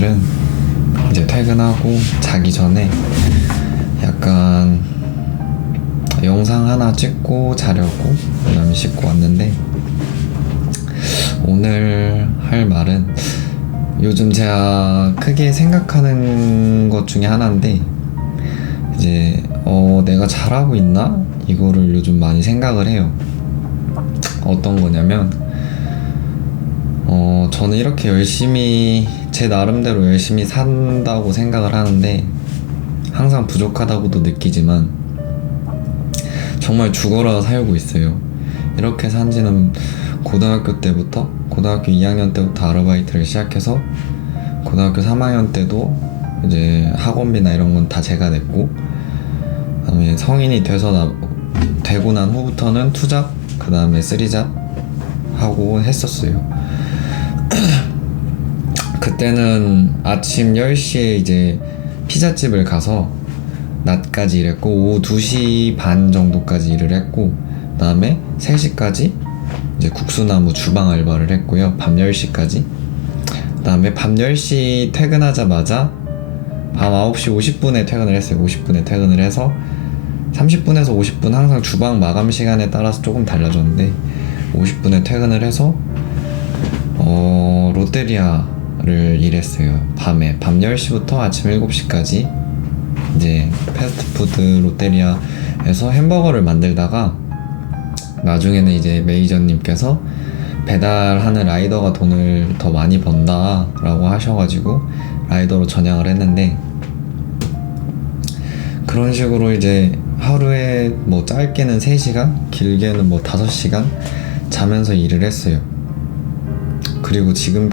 오늘은 이제 퇴근하고 자기 전에 약간 영상 하나 찍고 자려고 그다음에 씻고 왔는데, 오늘 할 말은 요즘 제가 크게 생각하는 것 중에 하나인데, 이제 내가 잘하고 있나? 이거를 요즘 많이 생각을 해요. 어떤 거냐면 저는 이렇게 열심히 제 나름대로 열심히 산다고 생각을 하는데, 항상 부족하다고도 느끼지만 정말 죽어라 살고 있어요. 이렇게 산지는 고등학교 2학년 때부터 아르바이트를 시작해서 고등학교 3학년 때도 이제 학원비나 이런 건 다 제가 냈고, 그다음에 성인이 되고 난 후부터는 투잡, 그 다음에 쓰리잡 하고 했었어요. 그때는 아침 10시에 이제 피자집을 가서 낮까지 일했고, 오후 2시 반 정도까지 일을 했고, 그 다음에 3시까지 이제 국수나무 주방 알바를 했고요. 밤 10시까지. 그 다음에 밤 10시 퇴근하자마자 밤 9시 50분에 퇴근을 했어요. 50분에 퇴근을 해서 30분에서 50분, 항상 주방 마감 시간에 따라서 조금 달라졌는데 50분에 퇴근을 해서 롯데리아를 일했어요. 밤 10시부터 아침 7시까지 이제 패스트푸드 롯데리아에서 햄버거를 만들다가, 나중에는 이제 매니저님께서 배달하는 라이더가 돈을 더 많이 번다 라고 하셔가지고 라이더로 전향을 했는데, 그런 식으로 이제 하루에 뭐 짧게는 3시간, 길게는 뭐 5시간 자면서 일을 했어요. 그리고 지금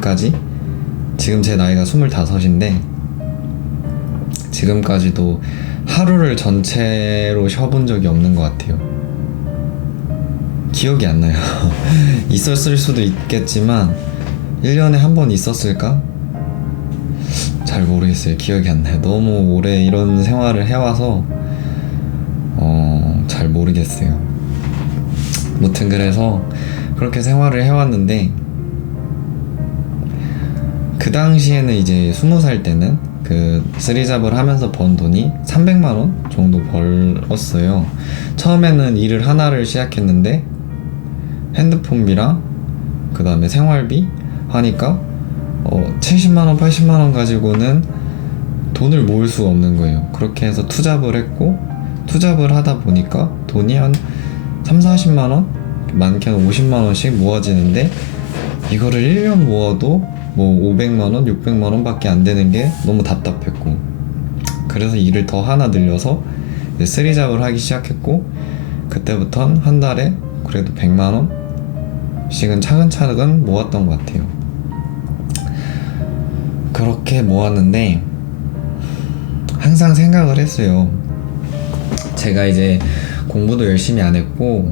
제 나이가 25인데 지금까지도 하루를 전체로 쉬어본 적이 없는 것 같아요. 기억이 안 나요. 있었을 수도 있겠지만 1년에 한 번 있었을까? 잘 모르겠어요. 기억이 안 나요. 너무 오래 이런 생활을 해와서 잘 모르겠어요. 무튼 그래서 그렇게 생활을 해왔는데, 그 당시에는 이제 20살 때는 그 쓰리잡을 하면서 번 돈이 300만원 정도 벌었어요. 처음에는 일을 하나를 시작했는데 핸드폰비랑 그 다음에 생활비 하니까 70만원 80만원 가지고는 돈을 모을 수가 없는 거예요. 그렇게 해서 투잡을 했고, 투잡을 하다 보니까 돈이 한 30-40만원, 많게는 50만원씩 모아지는데, 이거를 1년 모아도 뭐 500만원, 600만원 밖에 안 되는 게 너무 답답했고, 그래서 일을 더 하나 늘려서 이제 쓰리잡을 하기 시작했고, 그때부턴 한 달에 그래도 100만원씩은 차근차근 모았던 것 같아요. 그렇게 모았는데 항상 생각을 했어요. 제가 이제 공부도 열심히 안 했고,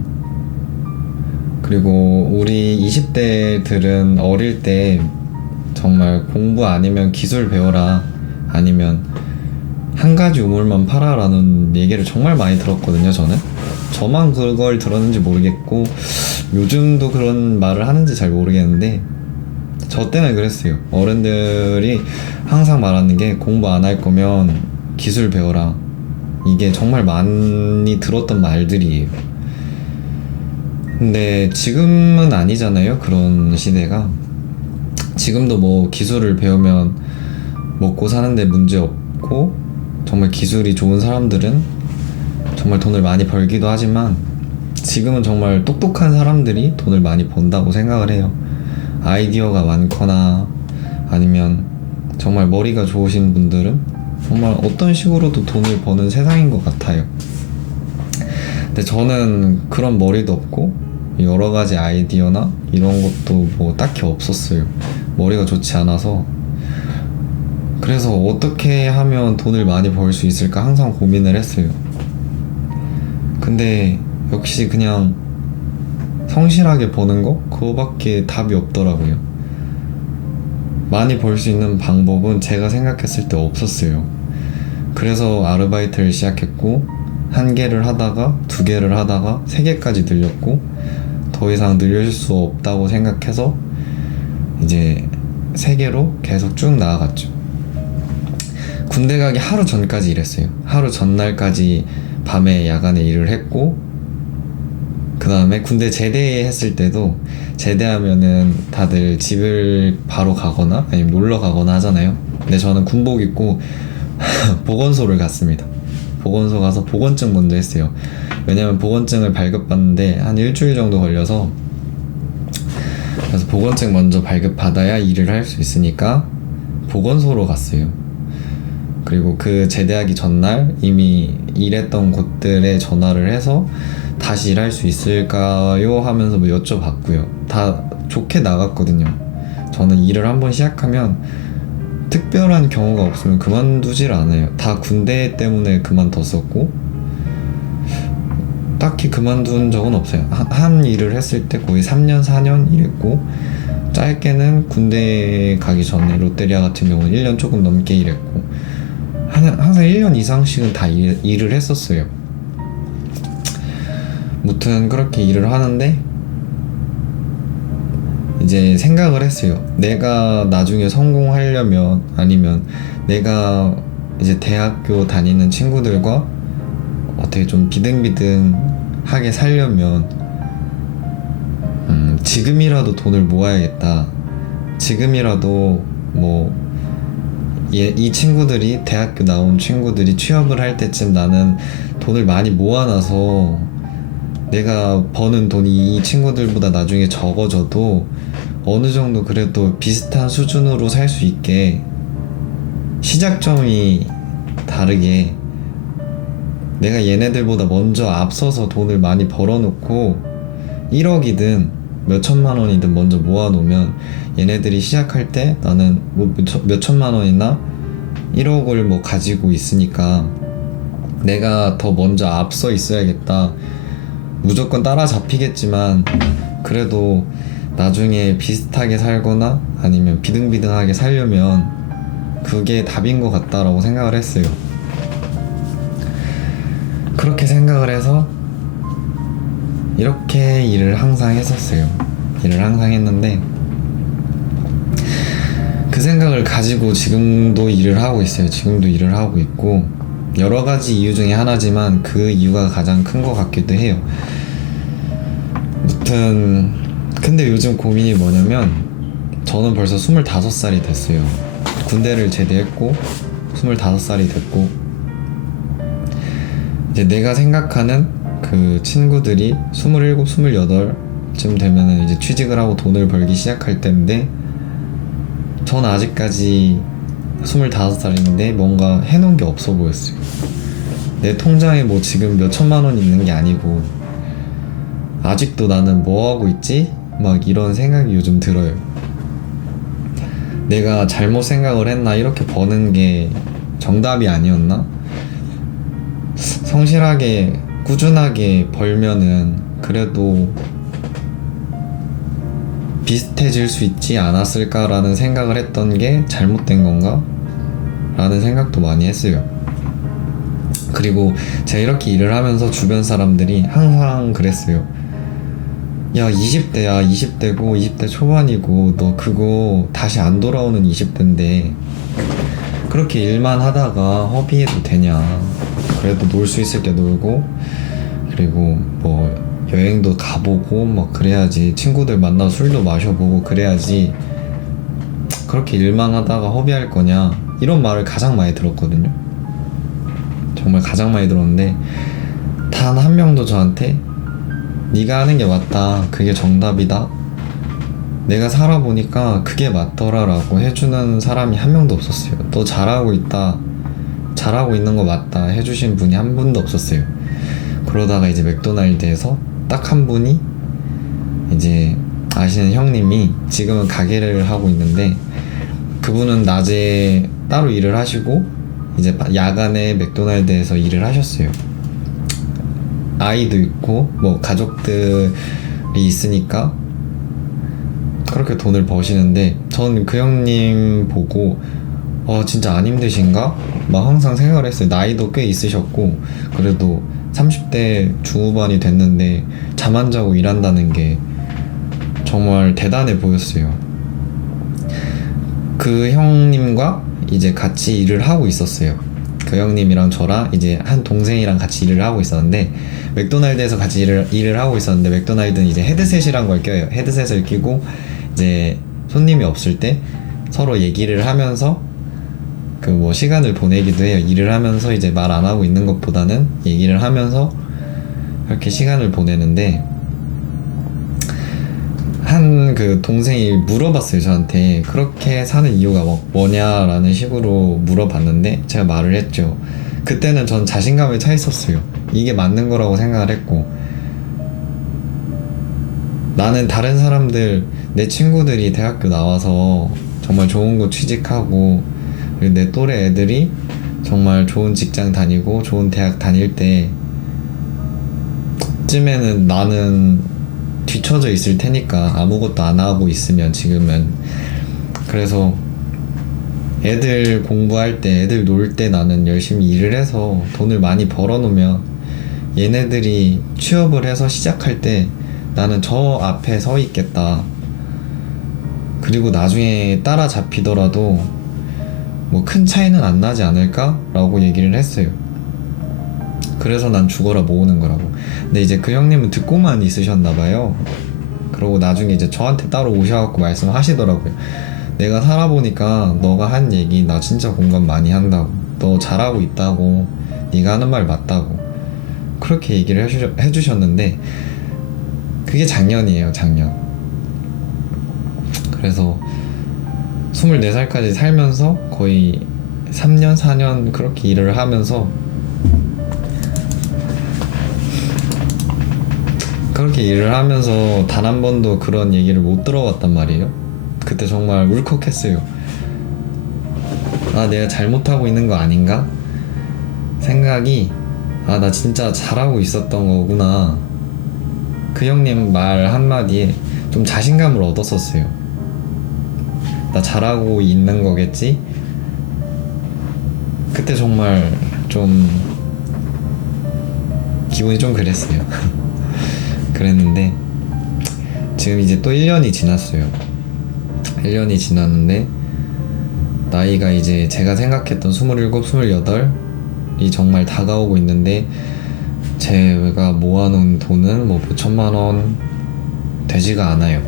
그리고 우리 20대들은 어릴 때 정말 공부 아니면 기술 배워라, 아니면 한 가지 우물만 팔아라는 얘기를 정말 많이 들었거든요. 저만 그걸 들었는지 모르겠고 요즘도 그런 말을 하는지 잘 모르겠는데, 저 때는 그랬어요. 어른들이 항상 말하는 게 공부 안 할 거면 기술 배워라. 이게 정말 많이 들었던 말들이에요. 근데 지금은 아니잖아요. 그런 시대가. 지금도 뭐 기술을 배우면 먹고 사는데 문제 없고, 정말 기술이 좋은 사람들은 정말 돈을 많이 벌기도 하지만, 지금은 정말 똑똑한 사람들이 돈을 많이 번다고 생각을 해요. 아이디어가 많거나 아니면 정말 머리가 좋으신 분들은 정말 어떤 식으로도 돈을 버는 세상인 것 같아요. 근데 저는 그런 머리도 없고 여러 가지 아이디어나 이런 것도 뭐 딱히 없었어요. 머리가 좋지 않아서. 그래서 어떻게 하면 돈을 많이 벌 수 있을까 항상 고민을 했어요. 근데 역시 그냥 성실하게 버는 거? 그거밖에 답이 없더라고요. 많이 벌 수 있는 방법은 제가 생각했을 때 없었어요. 그래서 아르바이트를 시작했고, 1개를 하다가 2개를 하다가 3개까지 늘렸고, 더 이상 늘릴 수 없다고 생각해서 이제 3개로 계속 쭉 나아갔죠. 군대 가기 하루 전까지 일했어요. 하루 전날까지 밤에 야간에 일을 했고, 그 다음에 군대 제대했을 때도, 제대하면은 다들 집을 바로 가거나 아니면 놀러 가거나 하잖아요. 근데 저는 군복 입고 보건소를 갔습니다. 보건소 가서 보건증 먼저 했어요. 왜냐면 보건증을 발급받는데 한 일주일 정도 걸려서, 그래서 보건증 먼저 발급받아야 일을 할 수 있으니까 보건소로 갔어요. 그리고 그 제대하기 전날 이미 일했던 곳들에 전화를 해서 다시 일할 수 있을까요? 하면서 뭐 여쭤봤고요. 다 좋게 나갔거든요. 저는 일을 한번 시작하면 특별한 경우가 없으면 그만두질 않아요. 다 군대 때문에 그만뒀었고, 딱히 그만둔 적은 없어요. 한 일을 했을 때 거의 3년, 4년 일했고, 짧게는 군대 가기 전에 롯데리아 같은 경우는 1년 조금 넘게 일했고, 항상 1년 이상씩은 다 일을 했었어요. 무튼 그렇게 일을 하는데, 이제 생각을 했어요. 내가 나중에 성공하려면, 아니면 내가 이제 대학교 다니는 친구들과 어떻게 좀 비등비등하게 살려면 지금이라도 돈을 모아야겠다. 지금이라도 뭐 이 친구들이, 대학교 나온 친구들이 취업을 할 때쯤 나는 돈을 많이 모아놔서 내가 버는 돈이 이 친구들보다 나중에 적어져도 어느 정도 그래도 비슷한 수준으로 살 수 있게, 시작점이 다르게 내가 얘네들보다 먼저 앞서서 돈을 많이 벌어놓고 1억이든 몇 천만 원이든 먼저 모아놓으면 얘네들이 시작할 때 나는 뭐 몇 천만 원이나 1억을 뭐 가지고 있으니까 내가 더 먼저 앞서 있어야겠다. 무조건 따라잡히겠지만 그래도 나중에 비슷하게 살거나 아니면 비등비등하게 살려면 그게 답인 것 같다라고 생각을 했어요. 그렇게 생각을 해서 이렇게 일을 항상 했었어요. 일을 항상 했는데, 그 생각을 가지고 지금도 일을 하고 있어요. 지금도 일을 하고 있고, 여러 가지 이유 중에 하나지만 그 이유가 가장 큰 것 같기도 해요. 아무튼 근데 요즘 고민이 뭐냐면, 저는 벌써 25살이 됐어요. 군대를 제대했고 25살이 됐고, 이제 내가 생각하는 그 친구들이 27, 28쯤 되면은 이제 취직을 하고 돈을 벌기 시작할 때인데, 전 아직까지 25살인데 뭔가 해놓은 게 없어 보였어요. 내 통장에 뭐 지금 몇 천만 원 있는 게 아니고, 아직도 나는 뭐 하고 있지? 막 이런 생각이 요즘 들어요. 내가 잘못 생각을 했나? 이렇게 버는 게 정답이 아니었나? 성실하게 꾸준하게 벌면은 그래도 비슷해질 수 있지 않았을까라는 생각을 했던 게 잘못된 건가? 라는 생각도 많이 했어요. 그리고 제가 이렇게 일을 하면서 주변 사람들이 항상 그랬어요. 야, 20대야, 20대고 20대 초반이고 너 그거 다시 안 돌아오는 20대인데 그렇게 일만 하다가 허비해도 되냐? 그래도 놀 수 있을 때 놀고, 그리고 뭐 여행도 가보고 막 그래야지, 친구들 만나서 술도 마셔보고 그래야지 그렇게 일만 하다가 허비할 거냐, 이런 말을 가장 많이 들었거든요. 정말 가장 많이 들었는데, 단 한 명도 저한테 네가 하는 게 맞다, 그게 정답이다, 내가 살아보니까 그게 맞더라 라고 해주는 사람이 한 명도 없었어요. 너 잘하고 있다, 잘하고 있는 거 맞다 해주신 분이 한 분도 없었어요. 그러다가 이제 맥도날드에서 딱 한 분이, 이제 아시는 형님이 지금은 가게를 하고 있는데, 그분은 낮에 따로 일을 하시고 이제 야간에 맥도날드에서 일을 하셨어요. 아이도 있고 뭐 가족들이 있으니까 그렇게 돈을 버시는데, 전 그 형님 보고 진짜 안 힘드신가? 막 항상 생각을 했어요. 나이도 꽤 있으셨고 그래도 30대 중후반이 됐는데 잠 안 자고 일한다는 게 정말 대단해 보였어요. 그 형님과 이제 같이 일을 하고 있었어요. 그 형님이랑 저랑 이제 한 동생이랑 같이 일을 하고 있었는데, 맥도날드에서 같이 일을 하고 있었는데, 맥도날드는 이제 헤드셋이란 걸 껴요. 헤드셋을 끼고 이제 손님이 없을 때 서로 얘기를 하면서 그 뭐 시간을 보내기도 해요. 일을 하면서 이제 말 안 하고 있는 것보다는 얘기를 하면서 그렇게 시간을 보내는데, 한 그 동생이 물어봤어요, 저한테. 그렇게 사는 이유가 뭐냐라는 식으로 물어봤는데, 제가 말을 했죠. 그때는 전 자신감에 차 있었어요. 이게 맞는 거라고 생각을 했고, 나는 다른 사람들, 내 친구들이 대학교 나와서 정말 좋은 곳 취직하고, 그리고 내 또래 애들이 정말 좋은 직장 다니고 좋은 대학 다닐 때쯤에는 나는 뒤처져 있을 테니까, 아무것도 안 하고 있으면 지금은. 그래서 애들 공부할 때, 애들 놀 때 나는 열심히 일을 해서 돈을 많이 벌어놓으면 얘네들이 취업을 해서 시작할 때 나는 저 앞에 서 있겠다. 그리고 나중에 따라잡히더라도 뭐 큰 차이는 안 나지 않을까? 라고 얘기를 했어요. 그래서 난 죽어라 모으는 거라고. 근데 이제 그 형님은 듣고만 있으셨나봐요. 그러고 나중에 이제 저한테 따로 오셔갖고 말씀하시더라고요. 내가 살아보니까 너가 한 얘기 나 진짜 공감 많이 한다고. 너 잘하고 있다고. 네가 하는 말 맞다고. 그렇게 얘기를 해주셨는데, 그게 작년이에요, 작년. 그래서 24살까지 살면서 거의 3년, 4년 그렇게 일을 하면서 단 한 번도 그런 얘기를 못 들어봤단 말이에요. 그때 정말 울컥했어요. 아, 내가 잘못하고 있는 거 아닌가? 생각이, 아, 나 진짜 잘하고 있었던 거구나. 그 형님 말 한마디에 좀 자신감을 얻었었어요. 나 잘하고 있는 거겠지? 그때 정말 좀 기분이 좀 그랬어요. 그랬는데 지금 이제 또 1년이 지났어요. 1년이 지났는데 나이가 이제 제가 생각했던 27, 28이 정말 다가오고 있는데, 제가 모아놓은 돈은 뭐 몇천만 원 되지가 않아요.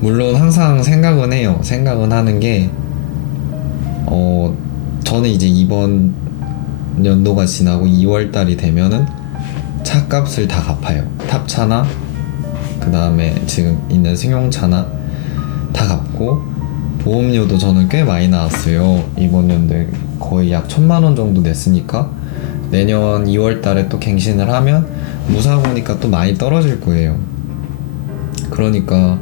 물론 항상 생각은 해요. 생각은 하는 게 저는 이제 이번 연도가 지나고 2월달이 되면은 차값을 다 갚아요. 탑차나 그 다음에 지금 있는 승용차나 다 갚고, 보험료도 저는 꽤 많이 나왔어요. 이번 연도에 거의 약 1,000만 원 정도 냈으니까 내년 2월 달에 또 갱신을 하면 무사고니까 또 많이 떨어질 거예요. 그러니까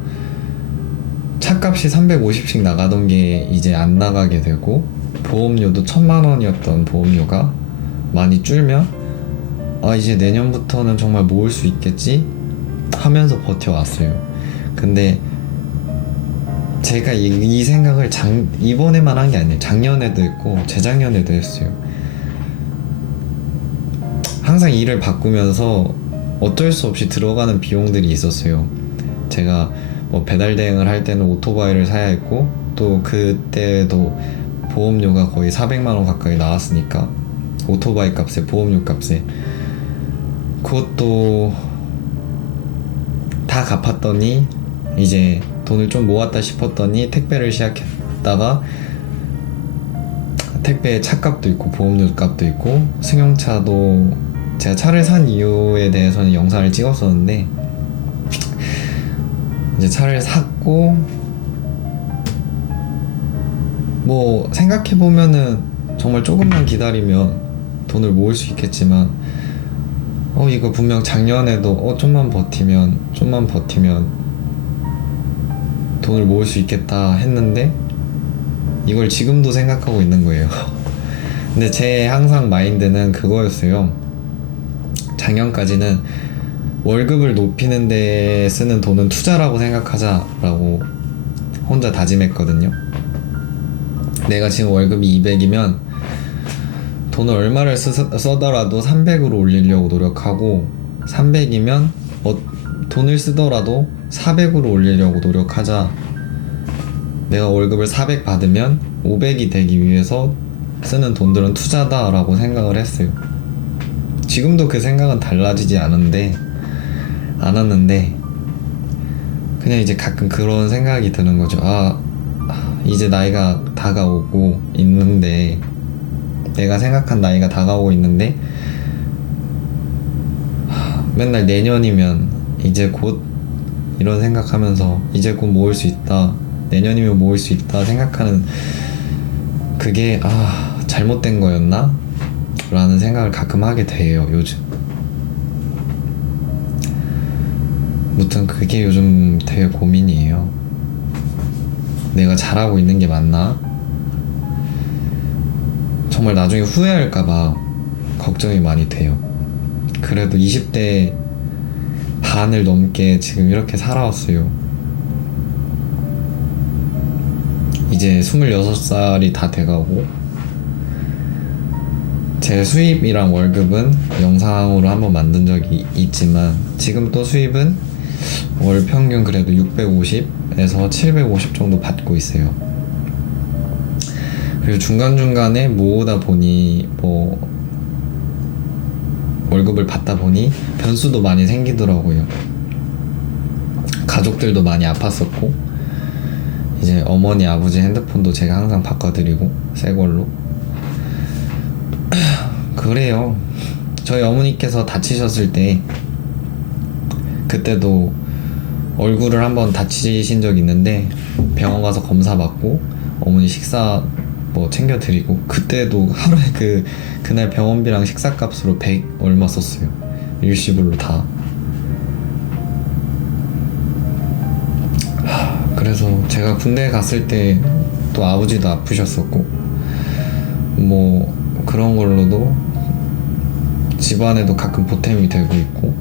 차값이 350씩 나가던 게 이제 안 나가게 되고, 보험료도 1,000만 원이었던 보험료가 많이 줄면, 아, 이제 내년부터는 정말 모을 수 있겠지 하면서 버텨왔어요. 근데 제가 이 생각을 이번에만 한 게 아니에요. 작년에도 했고 재작년에도 했어요. 항상 일을 바꾸면서 어쩔 수 없이 들어가는 비용들이 있었어요. 제가 뭐 배달 대행을 할 때는 오토바이를 사야 했고, 또 그때도 보험료가 거의 400만 원 가까이 나왔으니까, 오토바이 값에 보험료 값에 그것도 다 갚았더니 이제 돈을 좀 모았다 싶었더니 택배를 시작했다가 택배에 차값도 있고 보험료 값도 있고, 승용차도 제가 차를 산 이유에 대해서는 영상을 찍었었는데, 이제 차를 샀고, 뭐 생각해보면은 정말 조금만 기다리면 돈을 모을 수 있겠지만, 이거 분명 작년에도 좀만 버티면 돈을 모을 수 있겠다 했는데, 이걸 지금도 생각하고 있는 거예요. 근데 제 항상 마인드는 그거였어요. 작년까지는 월급을 높이는 데 쓰는 돈은 투자라고 생각하자라고 혼자 다짐했거든요. 내가 지금 월급이 200이면 돈을 얼마를 써더라도 300으로 올리려고 노력하고, 300이면 돈을 쓰더라도 400으로 올리려고 노력하자 내가 월급을 400 받으면 500이 되기 위해서 쓰는 돈들은 투자다라고 생각을 했어요. 지금도 그 생각은 달라지지 않았는데 그냥 이제 가끔 그런 생각이 드는 거죠. 이제 나이가 다가오고 있는데, 내가 생각한 나이가 다가오고 있는데 맨날 내년이면 이제 곧 이런 생각하면서 이제 곧 모을 수 있다, 내년이면 모을 수 있다 생각하는 그게 잘못된 거였나? 라는 생각을 가끔 하게 돼요, 요즘. 무튼 그게 요즘 되게 고민이에요. 내가 잘하고 있는 게 맞나? 정말 나중에 후회할까봐 걱정이 많이 돼요. 그래도 20대 반을 넘게 지금 이렇게 살아왔어요. 이제 26살이 다 돼가고, 제 수입이랑 월급은 영상으로 한번 만든 적이 있지만 지금 또 수입은 월 평균 그래도 650에서 750 정도 받고 있어요. 그리고 중간중간에 모으다 보니 월급을 받다 보니 변수도 많이 생기더라고요. 가족들도 많이 아팠었고, 이제 어머니 아버지 핸드폰도 제가 항상 바꿔드리고 새 걸로. 그래요. 저희 어머니께서 다치셨을 때 그때도 얼굴을 한번 다치신 적이 있는데 병원 가서 검사 받고 어머니 식사 챙겨드리고, 그때도 하루에 그날 병원비랑 식사값으로 100 얼마 썼어요. 일시불로 다. 그래서 제가 군대 갔을 때 또 아버지도 아프셨었고, 그런 걸로도 집안에도 가끔 보탬이 되고 있고,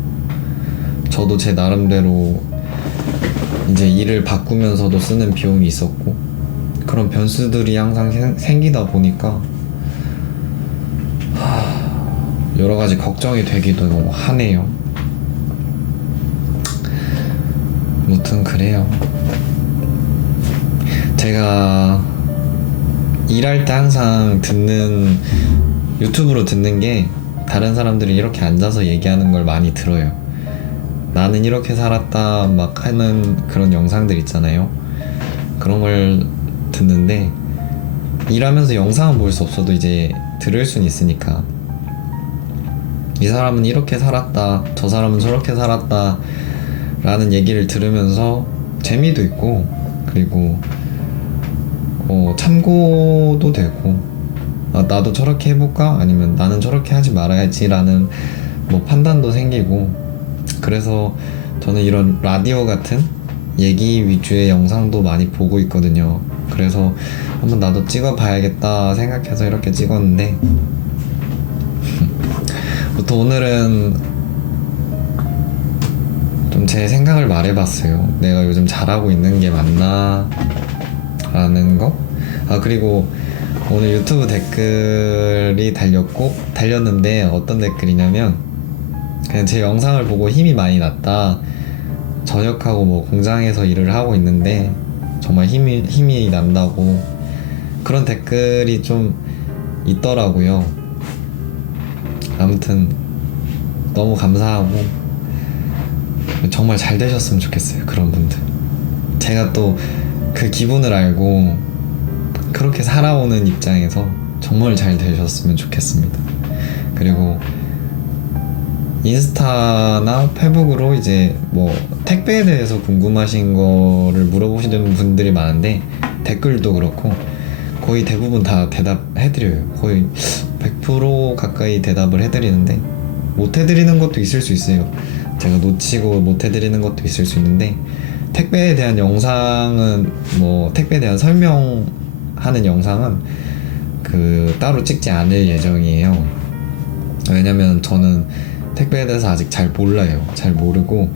저도 제 나름대로 이제 일을 바꾸면서도 쓰는 비용이 있었고, 그런 변수들이 항상 생기다 보니까 여러 가지 걱정이 되기도 하네요. 무튼 그래요. 제가 일할 때 항상 유튜브로 듣는 게, 다른 사람들이 이렇게 앉아서 얘기하는 걸 많이 들어요. 나는 이렇게 살았다 막 하는 그런 영상들 있잖아요. 그런 걸 듣는데, 일하면서 영상은 볼 수 없어도 이제 들을 수는 있으니까, 이 사람은 이렇게 살았다, 저 사람은 저렇게 살았다 라는 얘기를 들으면서 재미도 있고, 그리고 참고도 되고, 나도 저렇게 해볼까? 아니면 나는 저렇게 하지 말아야지 라는 판단도 생기고, 그래서 저는 이런 라디오 같은 얘기 위주의 영상도 많이 보고 있거든요. 그래서 한번 나도 찍어봐야겠다 생각해서 이렇게 찍었는데 보통 오늘은 좀 제 생각을 말해봤어요. 내가 요즘 잘하고 있는 게 맞나 라는 거. 그리고 오늘 유튜브 댓글이 달렸는데 어떤 댓글이냐면, 그냥 제 영상을 보고 힘이 많이 났다, 전역하고 공장에서 일을 하고 있는데 정말 힘이 난다고, 그런 댓글이 좀 있더라고요. 아무튼 너무 감사하고, 정말 잘 되셨으면 좋겠어요, 그런 분들. 제가 또 그 기분을 알고 그렇게 살아오는 입장에서 정말 잘 되셨으면 좋겠습니다. 그리고 인스타나 페북으로 이제 택배에 대해서 궁금하신 거를 물어보시는 분들이 많은데, 댓글도 그렇고 거의 대부분 다 대답해드려요. 거의 100% 가까이 대답을 해드리는데, 못 해드리는 것도 있을 수 있어요. 제가 놓치고 못 해드리는 것도 있을 수 있는데, 택배에 대한 영상은 택배에 대한 설명하는 영상은 따로 찍지 않을 예정이에요. 왜냐면 저는 택배에 대해서 아직 잘 몰라요. 잘 모르고,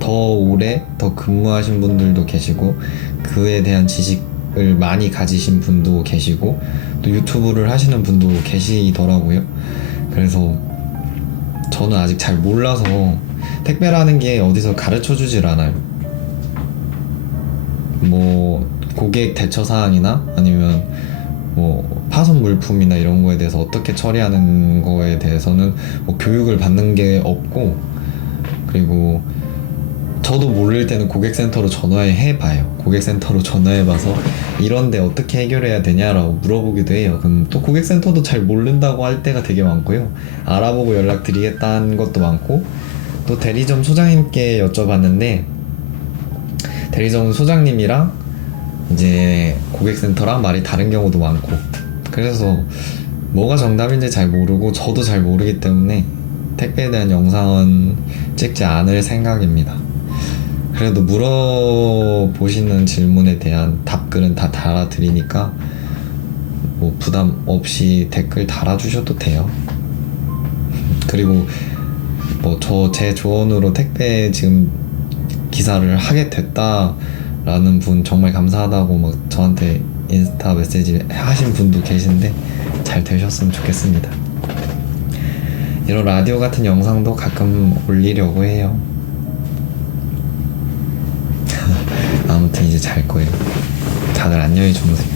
더 오래 더 근무하신 분들도 계시고 그에 대한 지식을 많이 가지신 분도 계시고, 또 유튜브를 하시는 분도 계시더라고요. 그래서 저는 아직 잘 몰라서 택배라는 게 어디서 가르쳐 주질 않아요. 뭐 고객 대처 사항이나 아니면 뭐 파손 물품이나 이런 거에 대해서 어떻게 처리하는 거에 대해서는 뭐 교육을 받는 게 없고, 그리고 저도 모를 때는 고객센터로 전화해봐요. 고객센터로 전화해봐서 이런데 어떻게 해결해야 되냐라고 물어보기도 해요. 그럼 또 고객센터도 잘 모른다고 할 때가 되게 많고요. 알아보고 연락드리겠다는 것도 많고, 또 대리점 소장님께 여쭤봤는데 대리점 소장님이랑 이제 고객센터랑 말이 다른 경우도 많고, 그래서 뭐가 정답인지 잘 모르고 저도 잘 모르기 때문에 택배에 대한 영상은 찍지 않을 생각입니다. 그래도 물어보시는 질문에 대한 답글은 다 달아드리니까 뭐 부담 없이 댓글 달아주셔도 돼요. 그리고 뭐 제 조언으로 택배 지금 기사를 하게 됐다라는 분 정말 감사하다고 막 저한테 인스타 메시지 하신 분도 계신데 잘 되셨으면 좋겠습니다. 이런 라디오 같은 영상도 가끔 올리려고 해요. 아무튼 이제 잘 거예요. 다들 안녕히 주무세요.